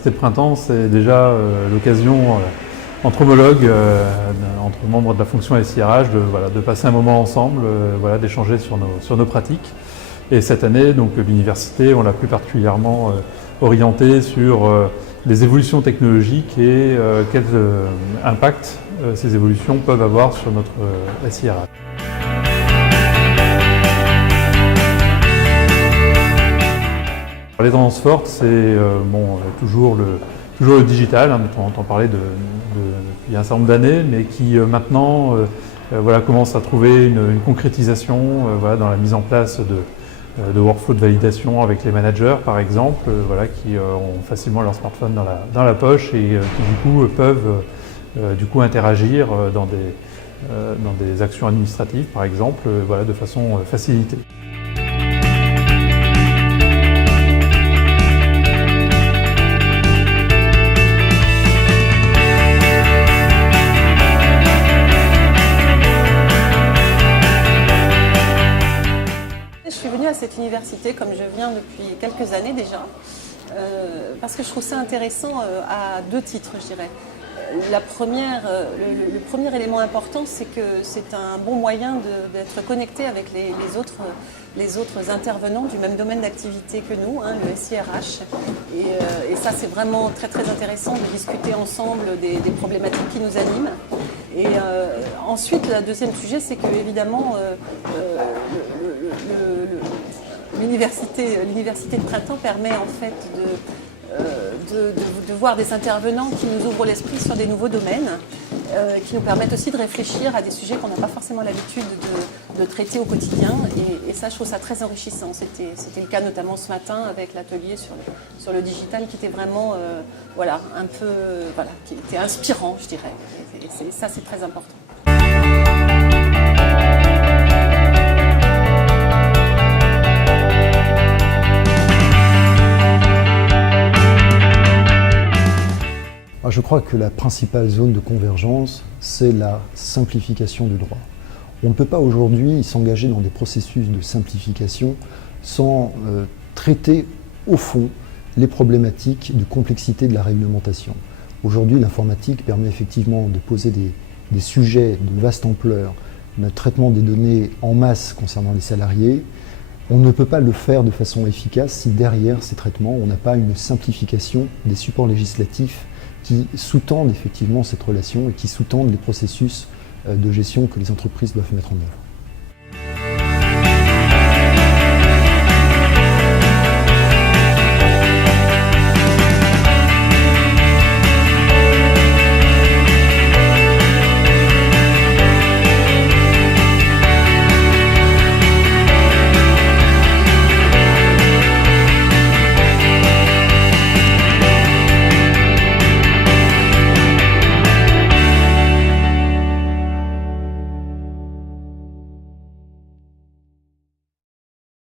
l'université de printemps, c'est déjà l'occasion entre homologues, entre membres de la fonction SIRH, de passer un moment ensemble, d'échanger sur nos pratiques. Et cette année, donc l'université, on l'a plus particulièrement orientée sur les évolutions technologiques et quel impact ces évolutions peuvent avoir sur notre SIRH. Les tendances fortes, c'est toujours le digital, on entend parler depuis un certain nombre d'années, mais qui maintenant commence à trouver une concrétisation dans la mise en place de workflows de validation avec les managers, par exemple, qui ont facilement leur smartphone dans la poche et qui du coup peuvent interagir dans des actions administratives, par exemple, de façon facilitée. Je suis venue à cette université, comme je viens depuis quelques années déjà, parce que je trouve ça intéressant à deux titres, je dirais. Le premier élément important, c'est que c'est un bon moyen d'être connecté avec les autres intervenants du même domaine d'activité que nous, le SIRH. Et ça, c'est vraiment très très intéressant de discuter ensemble des problématiques qui nous animent. Et ensuite, le deuxième sujet, c'est que évidemment, l'université de printemps permet en fait de voir des intervenants qui nous ouvrent l'esprit sur des nouveaux domaines, qui nous permettent aussi de réfléchir à des sujets qu'on n'a pas forcément l'habitude de traiter au quotidien. Et ça, je trouve ça très enrichissant. C'était le cas notamment ce matin avec l'atelier sur le digital qui était vraiment qui était inspirant, je dirais. Et ça, c'est très important. Je crois que la principale zone de convergence, c'est la simplification du droit. On ne peut pas aujourd'hui s'engager dans des processus de simplification sans traiter au fond les problématiques de complexité de la réglementation. Aujourd'hui, l'informatique permet effectivement de poser des sujets de vaste ampleur, le traitement des données en masse concernant les salariés. On ne peut pas le faire de façon efficace si derrière ces traitements, on n'a pas une simplification des supports législatifs qui sous-tendent effectivement cette relation et qui sous-tendent les processus de gestion que les entreprises doivent mettre en œuvre.